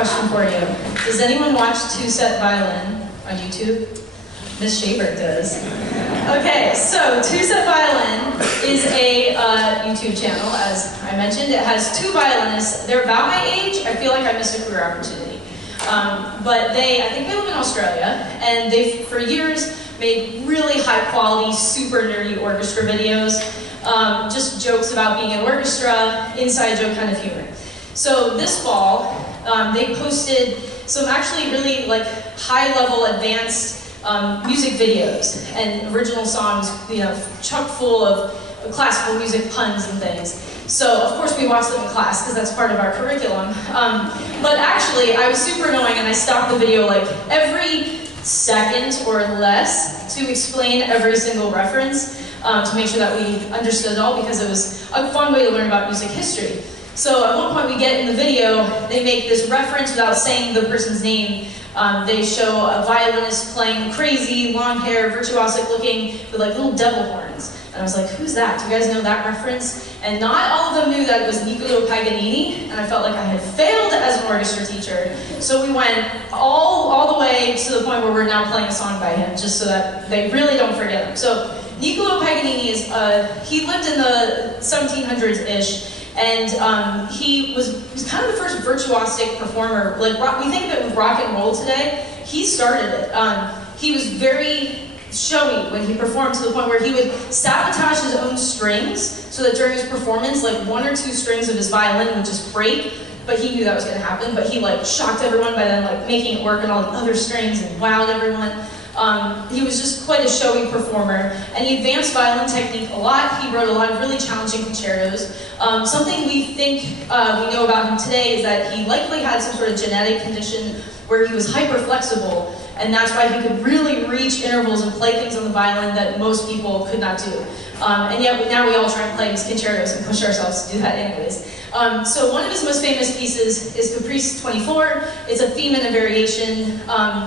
question for you. Does anyone watch Two-Set Violin on YouTube? Miss Shaver does. Okay, so Two-Set Violin is a YouTube channel, as I mentioned. It has two violinists. They're about my age. I feel like I missed a career opportunity. But I think they live in Australia, and they've, for years, made really high-quality, super nerdy orchestra videos. Just jokes about being in orchestra, inside joke kind of humor. So this fall, they posted some actually really like high-level, advanced music videos and original songs, chock full of classical music puns and things. So of course we watched them in class because that's part of our curriculum. But actually, I was super annoying and I stopped the video like every second or less to explain every single reference to make sure that we understood it all, because it was a fun way to learn about music history. So at one point we get in the video, they make this reference without saying the person's name. They show a violinist playing crazy, long hair, virtuosic looking, with like little devil horns. And I was like, who's that? Do you guys know that reference? And not all of them knew that it was Paganini, and I felt like I had failed as an orchestra teacher. So we went all the way to the point where we're now playing a song by him, just so that they really don't forget him. So Paganini is, he lived in the 1700s-ish, and he was kind of the first virtuosic performer. Like we think of it with rock and roll today. He started it. He was very showy when he performed, to the point where he would sabotage his own strings so that during his performance, like one or two strings of his violin would just break. But he knew that was going to happen. But he like shocked everyone by then like making it work on all the other strings and wowed everyone. He was just quite a showy performer, and he advanced violin technique a lot. He wrote a lot of really challenging concertos. Something we think we know about him today is that he likely had some sort of genetic condition where he was hyper-flexible, and that's why he could really reach intervals and play things on the violin that most people could not do. And yet now we all try and play his concertos and push ourselves to do that anyways. So one of his most famous pieces is Caprice 24. It's a theme and a variation.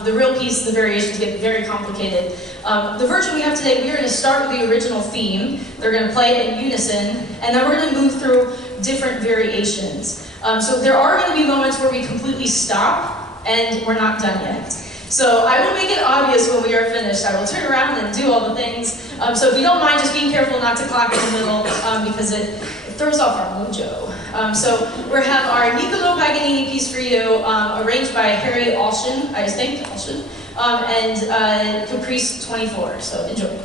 The real piece, the variations get very complicated. The version we have today, we're going to start with the original theme. They're going to play it in unison, and then we're going to move through different variations. So there are going to be moments where we completely stop, and we're not done yet. So I will make it obvious when we are finished. I will turn around and do all the things. So if you don't mind, just being careful not to clap in the middle, because it throws off our mojo. So we have our Paganini piece for you, arranged by Alshin, I think, and Caprice 24. So enjoy.